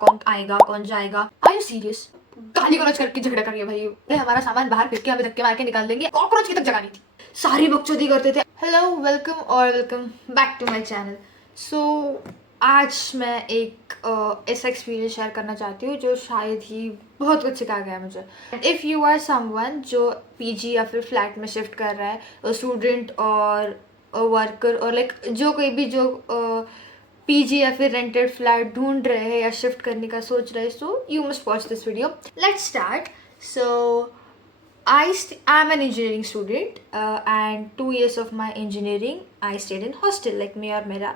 कौन आएगा कौन जाएगा। Are you serious? गाली गलौज करके झगड़ा करिए भाई, अरे हमारा सामान बाहर फेंक के हमें धक्के मार के निकाल देंगे, कॉकरोच की तक जगह नहीं थी, सारी बकचोदी करते थे। Hello, welcome back to my channel. So आज मैं एक ऐसा एक्सपीरियंस शेयर करना चाहती हूँ जो शायद ही बहुत कुछ सिखा गया मुझे। इफ़ यू आर समवन जो पीजी या फिर फ्लैट में शिफ्ट कर रहा है, स्टूडेंट और वर्कर और लाइक जो कोई भी जो पीजी या फिर रेंटेड फ्लैट ढूंढ रहे हैं या शिफ्ट करने का सोच रहे हैं, so you must watch this video. Let's start. So I'm an engineering student, and 2 years of my engineering I stayed in hostel, like me और मेरा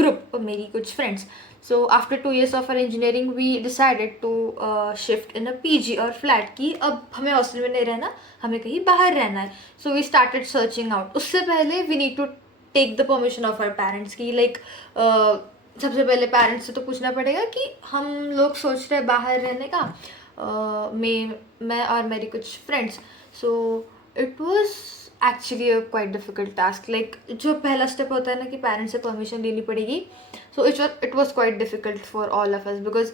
group, मेरी कुछ friends. So after 2 years of our engineering we decided to shift in a PG और flat की अब हमें hostel में नहीं रहना, हमें कहीं बाहर रहना है. So we started searching out. उससे पहले we need to take the permission of our parents की like सबसे पहले पेरेंट्स से तो पूछना पड़ेगा कि हम लोग सोच रहे हैं बाहर रहने का, मैं और मेरी कुछ friends. So it was actually a quite difficult task. Like जो पहला स्टेप होता है ना कि पेरेंट्स से परमिशन लेनी पड़ेगी, सो it was quite difficult for all of us because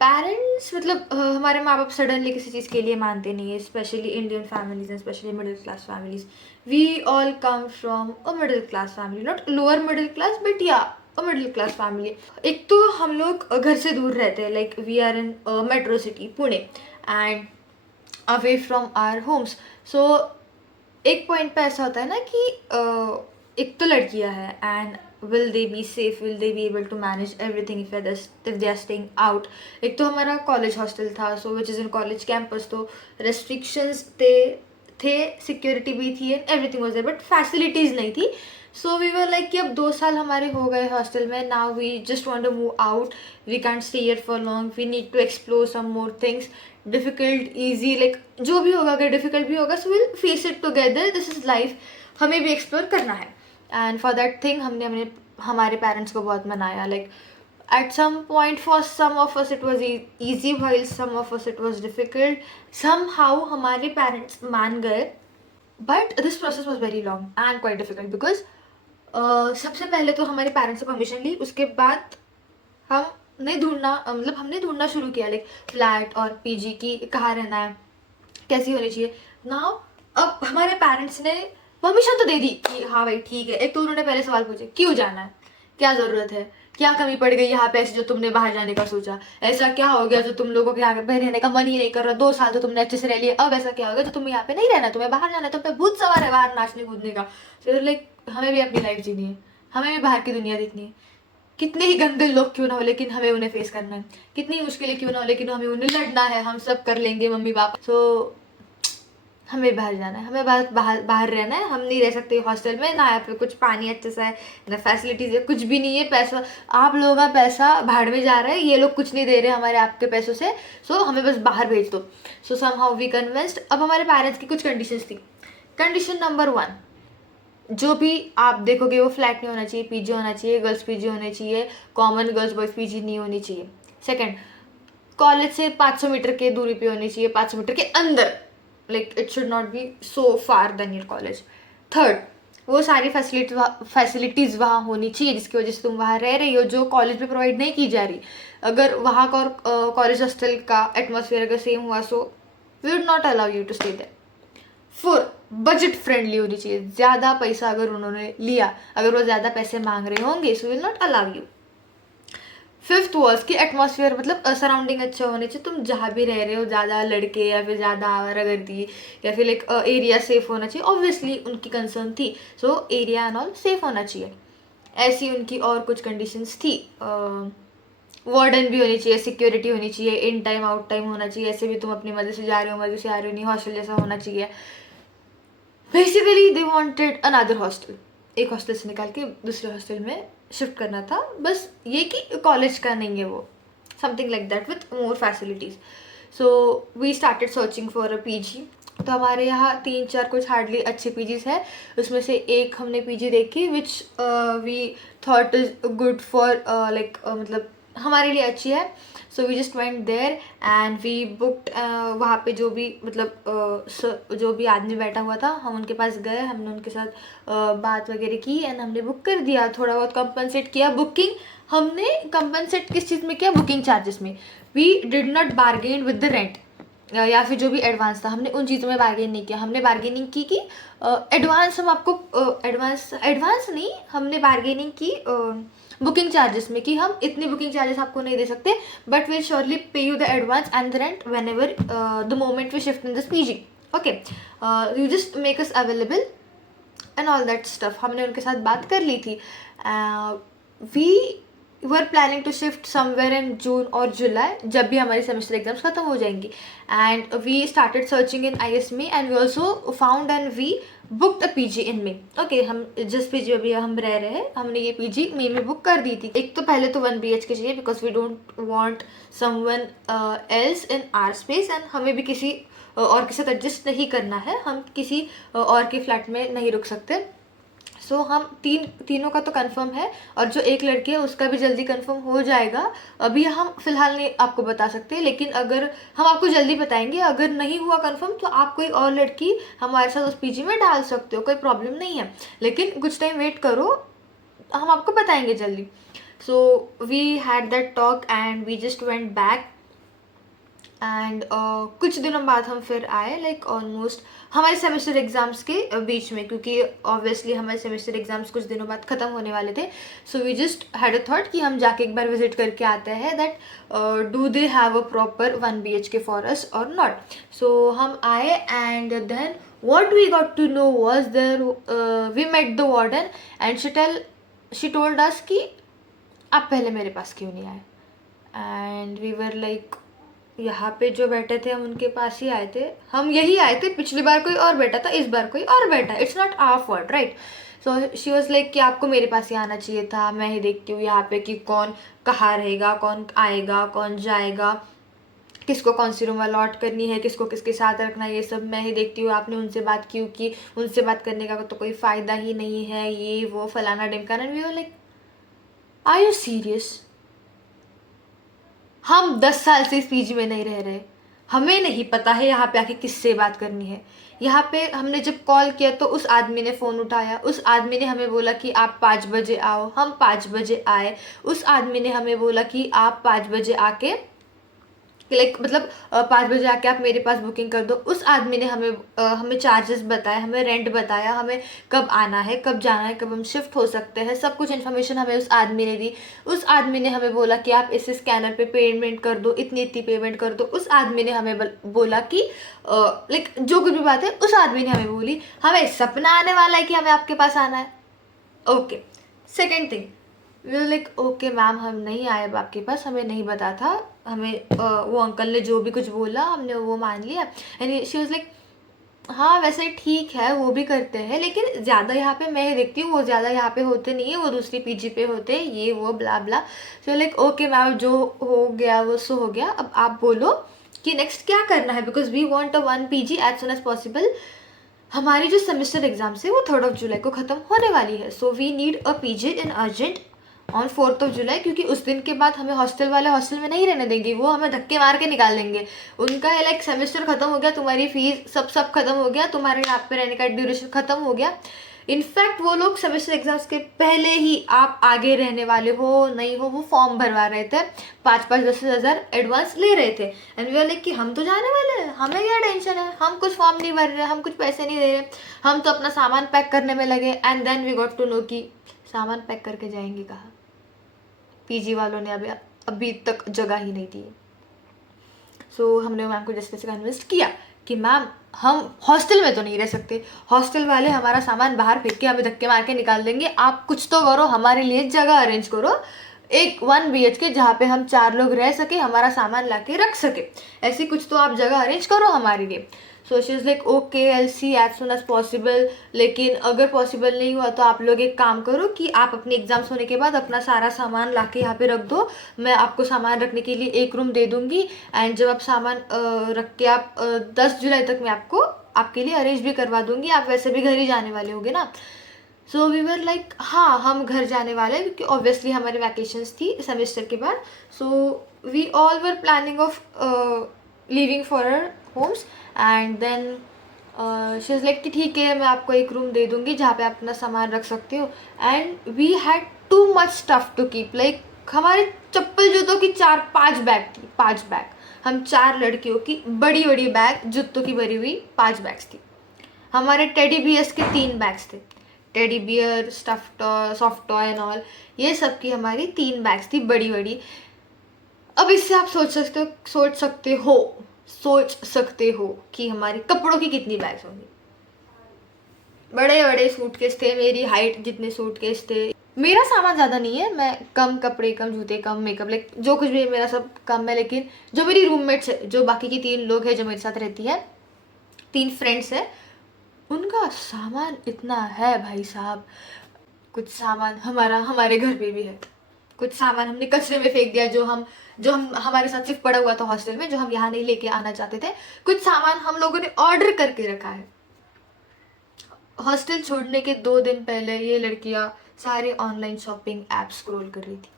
parents मतलब हमारे माँ बाप सडनली किसी चीज़ के लिए मानते नहीं है, specially Indian families and specially middle class families. We all come from a middle class family, not lower middle class but yeah a middle class family. एक तो हम लोग घर से दूर रहते हैं, like we are in metro city Pune and away from our homes. So एक पॉइंट पे ऐसा होता है ना कि एक तो लड़कियां हैं and will they be safe, will they be able to manage everything if they are staying out. एक तो हमारा कॉलेज हॉस्टल था, so which is in college campus, तो रेस्ट्रिक्शंस थे, सिक्योरिटी भी थी and everything was there but facilities नहीं थी. सो वी वर लाइक कि अब 2 साल हमारे हो गए हॉस्टल में, now we just want to move out, we can't stay here for long, we need to explore some more things. Difficult easy like जो भी होगा, अगर डिफ़िकल्ट भी होगा so will face it together, this is life, हमें भी explore करना है. एंड फॉर दैट थिंग हमने हमारे पेरेंट्स को बहुत मनाया. Like at some point for some of us it was easy, while some of us it was difficult. Somehow हमारे पेरेंट्स मान गए, but this process was very long and quite difficult because सबसे पहले तो हमारे parents से permission ली, उसके बाद हमने ढूंढना शुरू किया लाइक फ्लैट और पीजी की कहाँ रहना है, कैसी होनी चाहिए. नाउ अब हमारे पेरेंट्स ने परमिशन तो दे दी कि हाँ भाई ठीक है. एक तो उन्होंने पहले सवाल पूछे क्यों जाना है, क्या ज़रूरत है, क्या कमी पड़ गई यहाँ पे ऐसे जो तुमने बाहर जाने का सोचा, ऐसा क्या हो गया जो तुम लोगों के यहाँ पे रहने का मन ही नहीं कर रहा, 2 साल तो तुमने अच्छे से रह लिया, अब ऐसा क्या हो गया जो तुम यहाँ पे नहीं रहना, तुम्हें बाहर जाना है, तुम पे भूत सवार है बाहर नाचने कूदने का. फिर लाइक हमें भी अपनी लाइफ जीनी है, हमें भी बाहर की दुनिया देखनी है. कितने ही गंदे लोग क्यों ना हो लेकिन हमें उन्हें फेस करना है, कितनी मुश्किलें क्यों ना हो लेकिन हमें उन्हें लड़ना है, हम सब कर लेंगे मम्मी पापा. सो हमें बाहर जाना है, हमें बाहर रहना है. हम नहीं रह सकते हॉस्टल में, ना यहाँ पे कुछ पानी अच्छा सा है, ना फैसिलिटीज़ है, कुछ भी नहीं है. पैसा आप लोगों का पैसा भाड़ में जा रहा है, ये लोग कुछ नहीं दे रहे हमारे आपके पैसों से, सो हमें बस बाहर भेज दो. सो सम हाउ वी कन्विंस्ड. अब हमारे पेरेंट्स की कुछ कंडीशंस थी. कंडीशन नंबर 1, जो भी आप देखोगे वो फ्लैट नहीं होना चाहिए, पीजी होना चाहिए, गर्ल्स पीजी होने चाहिए, कॉमन गर्ल्स बॉयज़ पीजी नहीं होनी चाहिए. सेकंड, कॉलेज से 500 मीटर के दूरी पे होनी चाहिए, 500 मीटर के अंदर, like it should not be so far then your college. Third, वो सारी फैसिलिटीज़ वहाँ होनी चाहिए जिसकी वजह से तुम वहाँ रह रही हो, जो कॉलेज में प्रोवाइड नहीं की जा रही. अगर वहाँ का और कॉलेज हॉस्टल का एटमोसफियर अगर सेम हुआ so we would not allow you to stay there. 4, budget friendly होनी चाहिए. ज़्यादा पैसा अगर उन्होंने लिया, अगर वो ज़्यादा पैसे मांग रहे होंगे so will not allow you. 5th was की एटमॉस्फेयर मतलब सराउंडिंग अच्छा होने चाहिए, तुम जहाँ भी रह रहे हो, ज़्यादा लड़के या फिर ज़्यादा आवारागर्दी या फिर लाइक एरिया सेफ होना चाहिए. ऑब्वियसली उनकी कंसर्न थी, so area and all safe होना चाहिए. ऐसी उनकी और कुछ कंडीशंस थी. वार्डन भी होनी चाहिए, सिक्योरिटी होनी चाहिए, इन टाइम आउट टाइम होना चाहिए, ऐसे भी तुम अपनी मजे से जा रहे हो मजे से आ रहे हो नहीं, हॉस्टल जैसा होना चाहिए. Basically they wanted another hostel, एक हॉस्टल से निकाल के दूसरे हॉस्टल में शिफ्ट करना था. बस ये कि कॉलेज का नहीं है वो, something like that with more facilities. So we started searching for a PG. तो हमारे यहाँ 3-4 कुछ हार्डली अच्छे पीजीज़ है, उसमें से एक हमने पीजी देखी which we thought is good for like मतलब हमारे लिए अच्छी है. So we just went there and we booked. वहाँ पे जो भी मतलब जो भी आदमी बैठा हुआ था हम उनके पास गए, हमने उनके साथ बात वगैरह की एंड हमने बुक कर दिया. थोड़ा बहुत कंपनसेट किया, बुकिंग हमने कंपनसेट किस चीज़ में किया, बुकिंग चार्जेस में. We did not bargain with the rent या फिर जो भी एडवांस था, हमने उन चीज़ों में बार्गेन नहीं किया. हमने बार्गेनिंग की कि एडवांस हम आपको एडवांस नहीं, हमने बार्गेनिंग की बुकिंग चार्जेस में कि हम इतनी बुकिंग चार्जेस आपको नहीं दे सकते, but will surely pay you the advance and the rent whenever the moment we shift in this PG. Okay, you just make us available and all that stuff. हमने उनके साथ बात कर ली थी. We were planning to shift somewhere in June और July, जब भी हमारी सेमेस्टर एग्जाम्स खत्म हो जाएंगी. And we started searching in ISME and we also found and we booked a PG in May. Okay, हम जिस PG अभी हम रह रहे हैं, हमने ये PG मई में बुक कर दी थी. एक तो पहले तो 1 BHK चाहिए because we don't want someone else in our space, and हमें भी किसी और के साथ एडजस्ट नहीं करना है. हम किसी और के फ्लैट में नहीं रुक सकते. सो हम तीनों का तो कंफर्म है, और जो एक लड़की है उसका भी जल्दी कंफर्म हो जाएगा. अभी हम फिलहाल नहीं आपको बता सकते, लेकिन अगर हम आपको जल्दी बताएंगे. अगर नहीं हुआ कंफर्म तो आप कोई और लड़की हमारे साथ उस PG में डाल सकते हो, कोई प्रॉब्लम नहीं है. लेकिन कुछ टाइम वेट करो, हम आपको बताएंगे जल्दी. So we had that talk and we just went back. And कुछ दिनों बाद हम फिर आए, लाइक ऑलमोस्ट हमारे सेमेस्टर एग्ज़ाम्स के बीच में, क्योंकि ऑब्वियसली हमारे सेमेस्टर एग्ज़ाम्स कुछ दिनों बाद ख़त्म होने वाले थे. So we just had a thought कि हम जाके एक बार विजिट करके आते हैं that do they have a proper 1 BHK for us और नॉट. सो हम आए and then what we got to know was we met the warden and she told us कि आप पहले मेरे पास क्यों नहीं आए. एंड वी वर लाइक, यहाँ पे जो बैठे थे हम उनके पास ही आए थे, हम यही आए थे. पिछली बार कोई और बैठा था, इस बार कोई और बैठा. It's not our fault, right. So she was like कि आपको मेरे पास ही आना चाहिए था. मैं ही देखती हूँ यहाँ पे कि कौन कहाँ रहेगा, कौन आएगा, कौन जाएगा, किसको कौन सी रूम अलॉट करनी है, किसको किसके साथ रखना है, ये सब मैं ही देखती हूँ. आपने उनसे बात क्यों की, उनसे बात करने का तो कोई फ़ायदा ही नहीं है, ये वो फलाना ढिमकाना. And we were like, are you serious? हम 10 साल से इस PG में नहीं रह रहे, हमें नहीं पता है यहाँ पे आके किससे बात करनी है. यहाँ पे हमने जब कॉल किया तो उस आदमी ने फ़ोन उठाया, उस आदमी ने हमें बोला कि आप 5 बजे आओ. हम 5 बजे आए. उस आदमी ने हमें बोला कि आप 5 बजे आके लाइक मतलब 5 बजे आके आप मेरे पास बुकिंग कर दो. उस आदमी ने हमें चार्जेस बताए, हमें रेंट बताया, हमें कब आना है, कब जाना है, कब हम शिफ्ट हो सकते हैं, सब कुछ इन्फॉर्मेशन हमें उस आदमी ने दी. उस आदमी ने हमें बोला कि आप इस स्कैनर पे पेमेंट कर दो, इतनी इतनी पेमेंट कर दो. उस आदमी ने हमें बोला कि लाइक जो कुछ भी बात है उस आदमी ने हमें बोली. हमें सपना आने वाला है कि हमें आपके पास आना है. Okay, second thing, we were like okay ma'am, हम नहीं आए अब आपके पास, हमें नहीं पता था. हमें वो अंकल ने जो भी कुछ बोला हमने वो मान लिया. एंड शी वाज लाइक, हाँ वैसे ठीक है, वो भी करते हैं, लेकिन ज़्यादा यहाँ पे मैं देखती हूँ वो ज़्यादा यहाँ पे होते नहीं है, वो दूसरी PG पे होते हैं, ये वो ब्ला ब्ला. सो लाइक ओके मैम, जो हो गया वो सो हो गया. अब आप बोलो कि नेक्स्ट क्या करना है, because we want a 1 PG as soon as possible. हमारी जो सेमेस्टर एग्जाम्स है वो 3rd जुलाई को ख़त्म होने वाली है. So we need a PG in urgent on 4 July, क्योंकि उस दिन के बाद हमें हॉस्टल वाले हॉस्टल में नहीं रहने देंगे, वो हमें धक्के मार के निकाल देंगे. उनका है लाइक सेमेस्टर ख़त्म हो गया, तुम्हारी फीस सब ख़त्म हो गया, तुम्हारे यहाँ पे रहने का ड्यूरेशन ख़त्म हो गया. इनफैक्ट वो लोग सेमेस्टर एग्जाम्स के पहले ही आप आगे रहने वाले हो नहीं हो वो फॉर्म भरवा रहे थे, 5-5 10 हज़ार एडवांस ले रहे थे. एंड वी आर लाइक कि हम तो जाने वाले हैं, हमें क्या टेंशन है, हम कुछ फॉर्म नहीं भर रहे, हम कुछ पैसे नहीं दे रहे, हम तो अपना सामान पैक करने में लगे. And then we got to know कि सामान पैक करके जाएंगे कहाँ. PG वालों ने अभी तक जगह ही नहीं दी है. सो हमने मैम को जैसे तैसे कन्विंस किया कि मैम हम हॉस्टल में तो नहीं रह सकते, हॉस्टल वाले हमारा सामान बाहर फेंक के हमें धक्के मार के निकाल देंगे. आप कुछ तो करो, हमारे लिए जगह अरेंज करो, एक 1 BHK जहाँ पे हम 4 लोग रह सके, हमारा सामान ला के रख सके, ऐसी कुछ तो आप जगह अरेंज करो हमारे लिए. So she is like okay, I'll see as soon as possible. लेकिन अगर पॉसिबल नहीं हुआ तो आप लोग एक काम करो कि आप अपने एग्ज़ाम्स होने के बाद अपना सारा सामान ला के यहाँ पे रख दो, मैं आपको सामान रखने के लिए एक रूम दे दूँगी. एंड जब आप सामान रख के आप 10 जुलाई तक मैं आपके लिए अरेंज भी करवा दूँगी, आप वैसे भी घर ही जाने वाले होगे ना. सो वी वर लाइक हाँ हम घर जाने वाले हैं, क्योंकि ऑब्वियसली हमारे वैकेशंस थी सेमेस्टर के बाद. So we all were planning of leaving for our homes. And then she is like कि ठीक है मैं आपको एक रूम दे दूँगी जहाँ पे आप अपना सामान रख सकते हो. And we had too much stuff to keep, like हमारे चप्पल जूतों की 4-5 बैग थी, 5 बैग। हम 4 लड़कियों की बड़ी बड़ी बैग जूतों की भरी हुई 5 बैग्स थी। हमारे टेडी बियर्स के 3 बैग्स थे, teddy bear, stuff toy, soft toy and all, ये सब की हमारी 3 बैग्स थी बड़ी बड़ी। अब इससे आप सोच सकते हो कि हमारी कपड़ों की कितनी बैग्स होंगी। बड़े बड़े सूटकेस थे, मेरी हाइट जितने सूटकेस थे। मेरा सामान ज़्यादा नहीं है, मैं कम कपड़े, कम जूते, कम मेकअप, लाइक जो कुछ भी है मेरा सब कम है। लेकिन जो मेरी रूममेट्स है, जो बाकी की 3 लोग हैं जो मेरे साथ रहती है, 3 फ्रेंड्स है, उनका सामान इतना है भाई साहब। कुछ सामान हमारे घर पे भी है, कुछ सामान हमने कचरे में फेंक दिया, जो हम हमारे साथ सिर्फ पड़ा हुआ था हॉस्टल में, जो हम यहाँ नहीं लेके आना चाहते थे। कुछ सामान हम लोगों ने ऑर्डर करके रखा है। हॉस्टल छोड़ने के 2 दिन पहले ये लड़कियां सारे ऑनलाइन शॉपिंग ऐप स्क्रॉल कर रही थी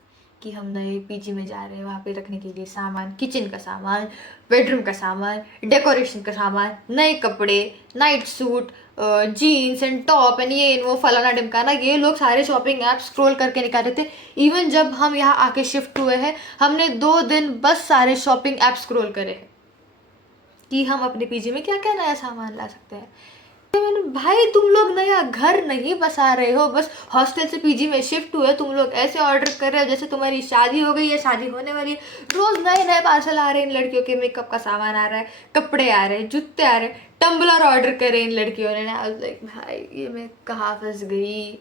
कि हम नए पीजी में जा रहे हैं, वहाँ पे रखने के लिए सामान, किचन का सामान, बेडरूम का सामान, डेकोरेशन का सामान, नए कपड़े, night suit, jeans and top and ये वो फलाना ढिमकाना, ये लोग सारे शॉपिंग ऐप स्क्रॉल करके निकाल रहे थे। इवन जब हम यहाँ आके शिफ्ट हुए हैं, हमने 2 दिन बस सारे शॉपिंग ऐप स्क्रॉल करे हैं कि हम अपने पीजी में क्या क्या नया सामान ला सकते हैं। भाई तुम लोग नया घर नहीं बसा रहे हो, बस हॉस्टल से पीजी में शिफ्ट हुए, तुम लोग ऐसे ऑर्डर कर रहे हो जैसे तुम्हारी शादी हो गई है, शादी होने वाली है। रोज नए नए पार्सल आ रहे हैं, इन लड़कियों के मेकअप का सामान आ रहा है, कपड़े आ रहे हैं, जूते आ रहे हैं, टम्बलर ऑर्डर करे इन लड़कियों ने। लाइक भाई ये मैं कहाँ फंस गई।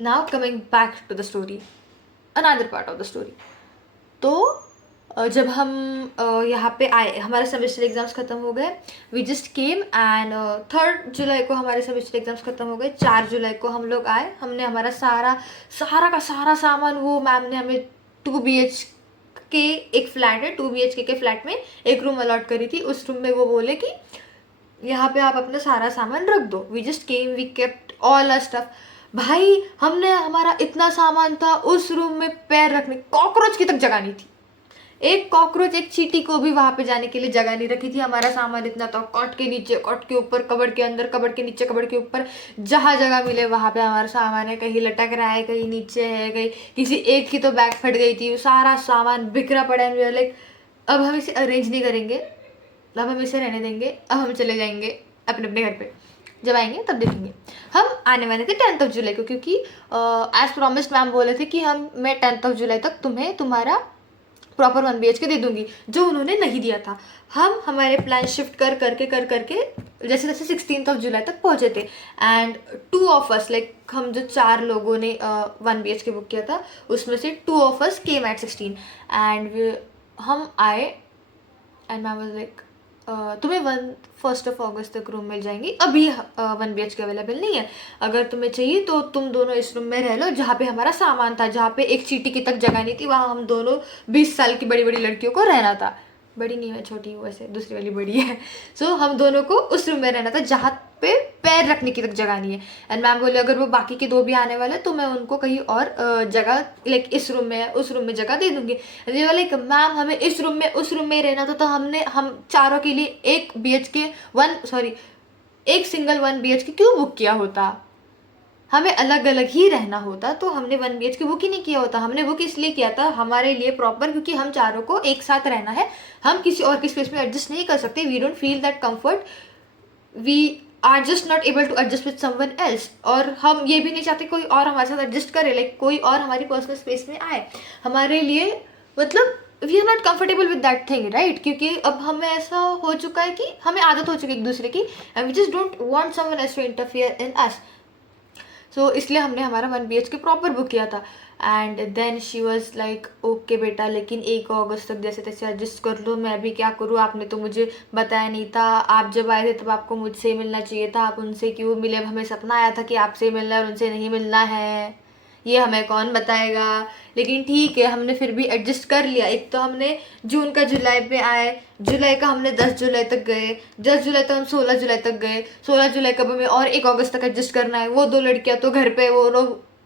Now coming back to the story, another part of the story. तो जब हम यहाँ पे आए, हमारे सेमेस्टर एग्ज़ाम्स ख़त्म हो गए, वी जस्ट केम एंड 3 जुलाई को हमारे सेमेस्टर एग्ज़ाम्स ख़त्म हो गए। 4 जुलाई को हम लोग आए। हमने हमारा सारा सामान, वो मैम ने हमें 2 BH के एक फ्लैट है, 2 BH के फ्लैट में एक रूम अलॉट करी थी। उस रूम में वो बोले कि यहाँ पे आप अपना सारा सामान रख दो। We just came, we kept all our stuff. भाई हमने, हमारा इतना सामान था, उस रूम में पैर रखने कॉकरोच की तक जगह नहीं थी। एक कॉकरोच, एक चींटी को भी वहां पे जाने के लिए जगह नहीं रखी थी। हमारा सामान इतना था, कॉट के नीचे, कॉट के ऊपर, कबड़ के अंदर, कबड़ के नीचे, कबड़ के ऊपर, जहाँ जगह मिले वहां पे हमारा सामान है। कहीं लटक रहा है, कहीं नीचे है, कहीं किसी एक की तो बैग फट गई थी, सारा सामान बिखरा पड़ा है। लाइक अब हम इसे अरेंज नहीं करेंगे, अब हम इसे रहने देंगे, अब हम चले जाएंगे अपने अपने घर पे। जब आएंगे तब देखेंगे। हम आने वाले थे 10 जुलाई को, क्योंकि एज प्रॉमिस्ड मैम बोले थे कि मैं 10 जुलाई तक तुम्हें तुम्हारा प्रॉपर 1 BH दे दूंगी, जो उन्होंने नहीं दिया था। हम हमारे प्लान शिफ्ट कर करके जैसे जैसे 16 जुलाई तक पहुँचे थे। एंड 2 ऑफ अस, लाइक हम जो 4 लोगों ने 1 BH बुक किया था, उसमें से 2 of us came at 16 and हम आए एंड मैम वाज लाइक तुम्हें 1 अगस्त तक रूम मिल जाएंगी, अभी 1 BH अवेलेबल नहीं है, अगर तुम्हें चाहिए तो तुम दोनों इस रूम में रह लो जहाँ पे हमारा सामान था, जहाँ पे एक चींटी की तक जगह नहीं थी, वहाँ हम दोनों 20 साल की बड़ी बड़ी लड़कियों को रहना था। बड़ी नहीं है, छोटी हूँ वैसे, दूसरी वाली बड़ी है। सो हम दोनों को उस रूम में रहना था जहाँ पे पैर रखने की तक जगह नहीं है। एंड मैम बोले अगर वो बाकी के 2 भी आने वाले तो मैं उनको कहीं और जगह, लाइक इस रूम में, उस रूम में जगह दे दूंगी। लाइक मैम हमें इस रूम में, उस रूम में रहना था, तो हम चारों के लिए एक सिंगल 1 BH क्यों बुक किया होता? हमें अलग अलग ही रहना होता, तो हमने 1 BH बुक ही नहीं किया होता। हमने बुक इसलिए किया था हमारे लिए प्रॉपर, क्योंकि हम चारों को एक साथ रहना है, हम किसी और की स्पेस में एडजस्ट नहीं कर सकते। We don't feel that comfort, we are just not able to adjust with someone else. और हम ये भी नहीं चाहते कोई और हमारे साथ एडजस्ट करे, लाइक कोई और हमारी पर्सनल स्पेस में आए हमारे लिए, मतलब we are not comfortable with that thing, right? क्योंकि अब हमें ऐसा हो चुका है कि हमें आदत हो चुकी है एक दूसरे की, and we just don't want someone else to interfere in us. So इसलिए हमने हमारा 1 BH प्रॉपर बुक किया था। And then she was like okay बेटा, लेकिन 1 अगस्त तक जैसे तैसे एडजस्ट कर लो, मैं भी क्या करूँ, आपने तो मुझे बताया नहीं था, आप जब आए थे तब आपको मुझसे मिलना चाहिए था, आप उनसे क्यों मिले? अब हमें सपना आया था कि आपसे मिलना है और उनसे नहीं मिलना है, ये हमें कौन बताएगा? लेकिन ठीक है, हमने फिर भी एडजस्ट कर लिया। एक तो हमने जून का जुलाई पे आए, जुलाई का हमने 10 जुलाई तक गए, 10 जुलाई तक हम 16 जुलाई तक गए, 16 जुलाई का हमें और 1 अगस्त तक एडजस्ट करना है। वो 2 लड़कियां तो घर पे वो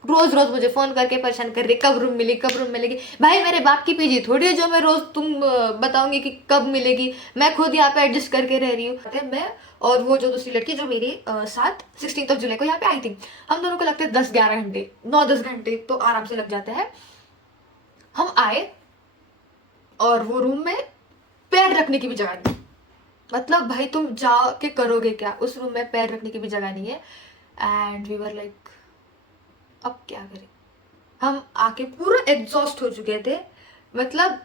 रोज रोज मुझे फ़ोन करके परेशान कर रही, कब रूम मिली, कब रूम मिलेगी। भाई मेरे बाप की पीजी थोड़ी है जो मैं रोज़ तुम बताऊंगी कि कब मिलेगी, मैं खुद यहाँ पे एडजस्ट करके रह रही हूँ। मैं और वो जो दूसरी लड़की जो मेरे साथ 16 जुलाई को यहाँ पे आई थी, हम दोनों को लगते हैं 10-11 घंटे, 9-10 घंटे तो आराम से लग जाते हैं। हम आए और वो रूम में पैर रखने की भी जगह नहीं। मतलब भाई तुम जाके करोगे क्या, उस रूम में पैर रखने की भी जगह नहीं है। एंड वी वर लाइक अब क्या करें। हम आके पूरा एग्जॉस्ट हो चुके थे। मतलब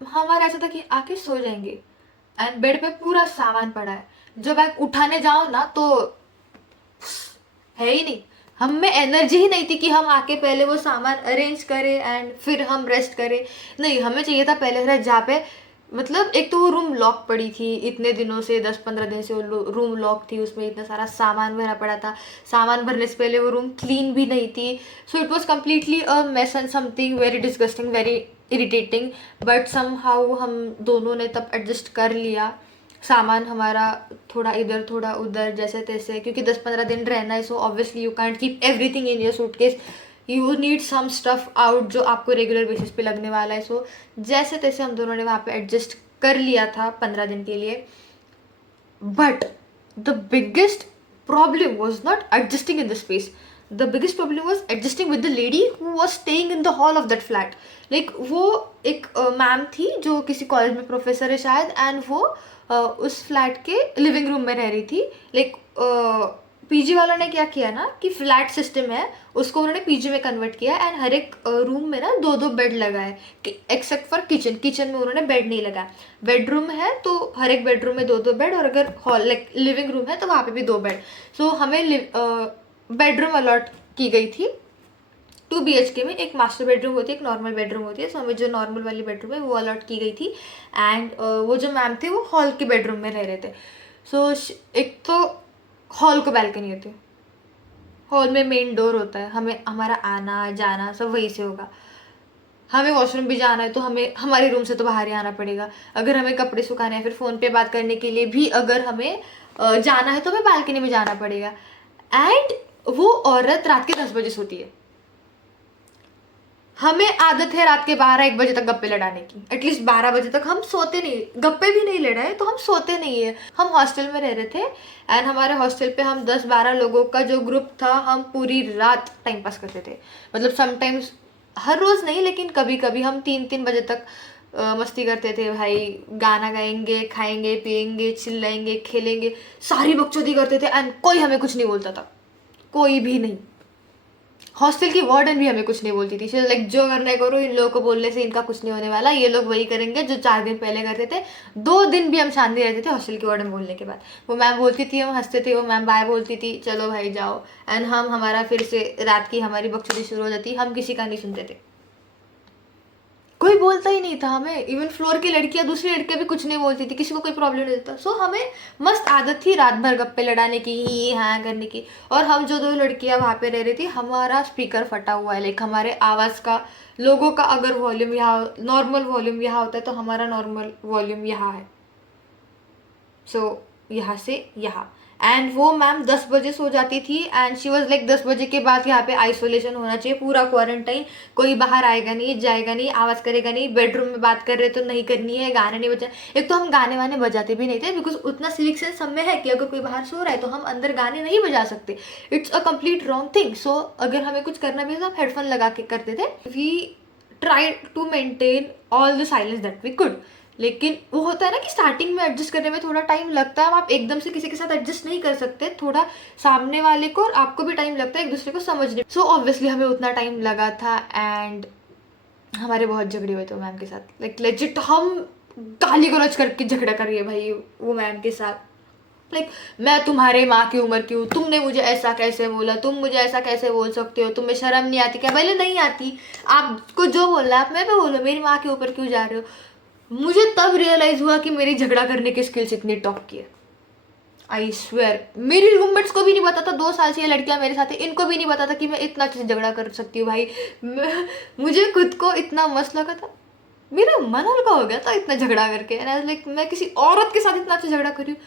हमारा ऐसा था कि आके सो जाएंगे एंड बेड पे पूरा सामान पड़ा है। जब बैग उठाने जाओ ना तो है ही नहीं, हम में एनर्जी ही नहीं थी कि हम आके पहले वो सामान अरेंज करें एंड फिर हम रेस्ट करें। नहीं, हमें चाहिए था पहले से जहाँ पे मतलब एक तो वो रूम लॉक पड़ी थी इतने दिनों से, 10-15 दिन से वो रूम लॉक थी, उसमें इतना सारा सामान भरा पड़ा था। सामान भरने से पहले वो रूम क्लीन भी नहीं थी। So it was completely a mess and something very disgusting, very irritating. But somehow हम दोनों ने तब एडजस्ट कर लिया। सामान हमारा थोड़ा इधर थोड़ा उधर जैसे तैसे, क्योंकि 10-15 दिन रहना है। So obviously you can't keep everything in your suitcase, you need some stuff out जो आपको रेगुलर बेसिस पे लगने वाला है। सो जैसे तैसे हम दोनों ने वहाँ पे एडजस्ट कर लिया था 15 दिन के लिए। But the biggest problem was not adjusting in the space, the biggest problem was adjusting with the lady who was staying in the hall of that flat. Like वो एक मैम थी जो किसी कॉलेज में प्रोफेसर है शायद, and वो उस फ्लैट के लिविंग रूम में रह रही थी। लाइक पीजी वालों ने क्या किया ना कि फ्लैट सिस्टम है उसको उन्होंने पीजी में कन्वर्ट किया एंड हर एक रूम में ना 2-2 बेड लगाए, एक्सेप्ट फॉर किचन। किचन में उन्होंने बेड नहीं लगाया। बेडरूम है तो हर एक बेडरूम में 2-2 बेड, और अगर हॉल लाइक लिविंग रूम है तो वहाँ पे भी 2 बेड। सो हमें बेडरूम अलॉट की गई थी। 2 BHK में एक मास्टर बेडरूम होती है, एक नॉर्मल बेडरूम होती है। सो हमें जो नॉर्मल वाली बेडरूम है वो अलॉट की गई थी। एंड वो जो मैम थे वो हॉल के बेडरूम में रह रहे थे। सो एक तो हॉल को बैल्कनी होती है, हॉल में मेन डोर होता है, हमें हमारा आना जाना सब वहीं से होगा। हमें वॉशरूम भी जाना है तो हमें हमारे रूम से तो बाहर ही आना पड़ेगा। अगर हमें कपड़े सुखाने हैं, फिर फ़ोन पे बात करने के लिए भी अगर हमें जाना है तो हमें बालकनी में जाना पड़ेगा। एंड वो औरत रात के 10 बजे सोती है। हमें आदत है रात के 12-1 बजे तक गप्पे लड़ाने की। एटलीस्ट 12 बजे तक हम सोते नहीं, गप्पे भी नहीं लड़ाए तो हम सोते नहीं है। हम हॉस्टल में रह रहे थे एंड हमारे हॉस्टल पे हम 10-12 लोगों का जो ग्रुप था, हम पूरी रात टाइम पास करते थे। मतलब समटाइम्स, हर रोज़ नहीं लेकिन कभी कभी हम 3-3 बजे तक मस्ती करते थे भाई। गाना गाएंगे, खाएंगे, पिएंगे, चिल्लाएंगे, खेलेंगे, सारी बकचोदी करते थे एंड कोई हमें कुछ नहीं बोलता था, कोई भी नहीं। हॉस्टल की वार्डन भी हमें कुछ नहीं बोलती थी। लाइक जो करना है करो, इन लोगों को बोलने से इनका कुछ नहीं होने वाला, ये लोग वही करेंगे जो 4 दिन पहले करते थे। 2 दिन भी हम शांति रहते थे हॉस्टल की वार्डन बोलने के बाद। वो मैम बोलती थी, हम हंसते थे, वो मैम बाय बोलती थी, चलो भाई जाओ। एंड हम हमारा फिर से रात की हमारी बकचोदी शुरू हो जाती। हम किसी का नहीं सुनते थे, कोई बोलता ही नहीं था हमें। इवन फ्लोर की लड़कियां, दूसरी लड़कियां भी कुछ नहीं बोलती थी, किसी को कोई प्रॉब्लम नहीं था। सो हमें मस्त आदत थी रात भर गप्पे लड़ाने की, ही हाँ करने की। और हम जो 2 लड़कियां वहाँ पे रह रही थी, हमारा स्पीकर फटा हुआ है। लाइक हमारे आवाज़ का, लोगों का अगर वॉल्यूम यहाँ नॉर्मल वॉल्यूम यहाँ होता है तो हमारा नॉर्मल वॉल्यूम यहाँ है। सो यहाँ से यहाँ। एंड वो मैम 10 बजे सो जाती थी एंड शी वॉज लाइक 10 बजे के बाद यहाँ पे आइसोलेशन होना चाहिए, पूरा क्वारंटाइन, कोई बाहर आएगा नहीं, जाएगा नहीं, आवाज़ करेगा नहीं, बेडरूम में बात कर रहे तो नहीं करनी है, गाने नहीं बजा। एक तो हम गाने वाने बजाते भी नहीं थे बिकॉज उतना सिविक सेंस हम में है कि अगर कोई बाहर सो रहा है तो हम अंदर गाने नहीं बजा सकते। It's a complete wrong thing. So अगर हमें कुछ करना भी है तो हम हेडफोन लगा के करते थे। We try to maintain all the silence that we could. लेकिन वो होता है ना कि स्टार्टिंग में एडजस्ट करने में थोड़ा टाइम लगता है। आप एकदम से किसी के साथ एडजस्ट नहीं कर सकते, थोड़ा सामने वाले को और आपको भी टाइम लगता है एक दूसरे को समझने। सो ऑब्वियसली हमें उतना टाइम लगा था एंड हमारे बहुत झगड़े हुए थे मैम के साथ। लाइक लेजिट हम गाली गलौज करके झगड़ा करिए भाई वो मैम के साथ। लाइक मैं तुम्हारे माँ की उम्र की हूँ, तुमने मुझे ऐसा कैसे बोला, तुम मुझे ऐसा कैसे बोल सकते हो, तुम्हें शर्म नहीं आती क्या? पहले नहीं आती, आपको जो बोलना है आप मैं भी बोलो, मेरी माँ के ऊपर क्यों जा रहे हो? मुझे तब रियलाइज हुआ कि मेरी झगड़ा करने की स्किल्स इतनी टॉप की है। आई स्वेयर मेरी रूममेट्स को भी नहीं पता था, 2 साल से ये लड़कियां मेरे साथ है, इनको भी नहीं पता था कि मैं इतना अच्छे से झगड़ा कर सकती हूँ भाई। मुझे खुद को इतना मस्त लगा था, मेरा मन हल्का हो गया था इतना झगड़ा करके। लाइक मैं किसी औरत के साथ इतना अच्छा झगड़ा कर रही हूँ।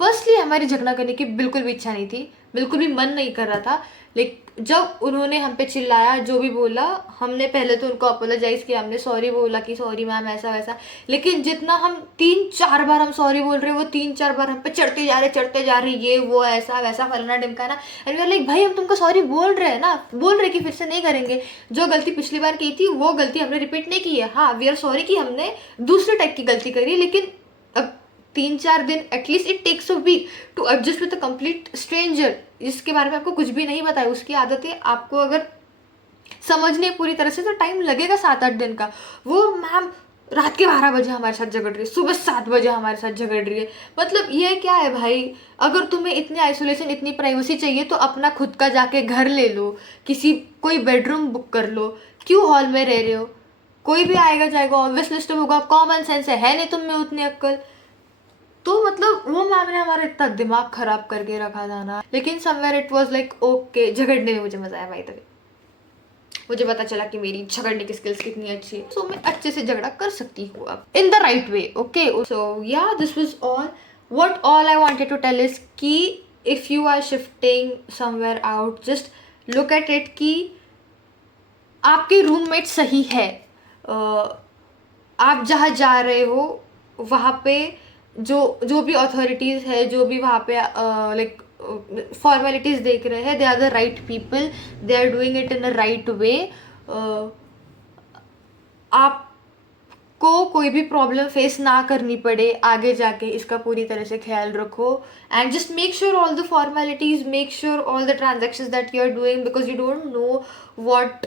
फर्स्टली हमारी झगड़ा करने की बिल्कुल भी इच्छा नहीं थी, बिल्कुल भी मन नहीं कर रहा था। लेकिन जब उन्होंने हम पे चिल्लाया, जो भी बोला, हमने पहले तो उनको अपोलोजाइज़ किया, हमने सॉरी बोला कि सॉरी मैम ऐसा वैसा। लेकिन जितना हम 3-4 बार हम सॉरी बोल रहे हैं, वो 3-4 बार हम पे चढ़ते जा रहे ये वो ऐसा वैसा फलाना ढिमकाना। एंड वी आर लाइक भाई हम तुमको सॉरी बोल रहे हैं ना, बोल रहे कि फिर से नहीं करेंगे। जो गलती पिछली बार की थी वो गलती हमने रिपीट नहीं की है। हाँ, वी आर सॉरी कि हमने दूसरे टाइप की गलती करी, लेकिन अब 3-4 दिन at least it takes a week to adjust with a complete stranger जिसके बारे में आपको कुछ भी नहीं पता है। उसकी आदतें आपको अगर समझनी है पूरी तरह से तो टाइम लगेगा 7-8 दिन का। वो मैम रात के 12 बजे हमारे साथ झगड़ रही है, सुबह 7 बजे हमारे साथ झगड़ रही है। मतलब ये क्या है भाई, अगर तुम्हें इतनी आइसोलेशन इतनी प्राइवेसी चाहिए तो अपना खुद का जाके घर ले लो, कोई बेडरूम बुक कर लो, क्यों हॉल में रह रहे हो। कोई भी आएगा जाएगा, ऑब्वियसली लिस्ट होगा, कॉमन सेंस है नहीं तुम में उतनी अक्ल। तो मतलब वो मैम ने हमारा इतना दिमाग खराब करके रखा था ना। लेकिन somewhere it was like okay, झगड़ने में मुझे मजा आया भाई। तभी मुझे पता चला कि मेरी झगड़ने की स्किल्स कितनी अच्छी है, सो मैं अच्छे से झगड़ा कर सकती हूँ अब in the right way. Okay, so yeah this was all what all I wanted to tell is कि if you are shifting somewhere out, just look at it कि आपके रूममेट सही है। आप जहाँ जा रहे हो वहाँ पे जो भी अथॉरिटीज़ है, जो भी वहाँ पे लाइक फॉर्मेलिटीज़ देख रहे हैं, they are the right people, they are doing it in a right way. आपको कोई भी प्रॉब्लम फेस ना करनी पड़े आगे जाके, इसका पूरी तरह से ख्याल रखो। And just make sure all the formalities, make sure all the transactions that you are doing, because you don't know what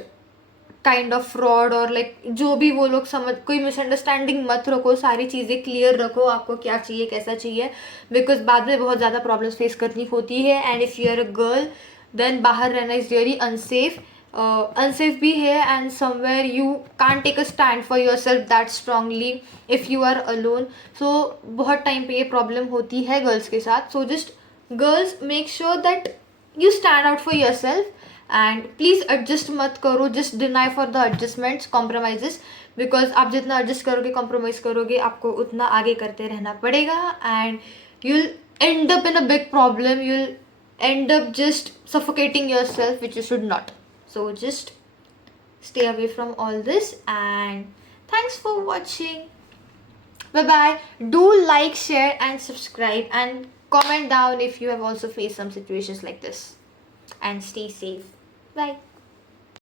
kind of fraud और लाइक जो भी वो लोग समझ, कोई मिसअंडरस्टैंडिंग मत रखो, सारी चीज़ें क्लियर रखो, आपको क्या चाहिए कैसा चाहिए, बिकॉज बाद में बहुत ज़्यादा प्रॉब्लम्स फेस करनी होती है। And if you are a girl then बाहर रहना इज़ रियली अनसेफ भी है, and somewhere you can't take a stand for yourself that strongly if you are alone. So बहुत टाइम पे ये प्रॉब्लम होती है गर्ल्स के साथ। So just girls make sure that you stand out for your self and please adjust मत करो, just deny for the adjustments, compromises, because आप जितना एडजस्ट करोगे, कॉम्प्रोमाइज़ करोगे, आपको उतना आगे करते रहना पड़ेगा। And you'll end up in a big problem, you'll end up just suffocating yourself, which you should not. So just stay away from all this, and thanks for watching. Bye bye. Do like, share and subscribe, and comment down if you have also faced some situations like this, and stay safe. Bye.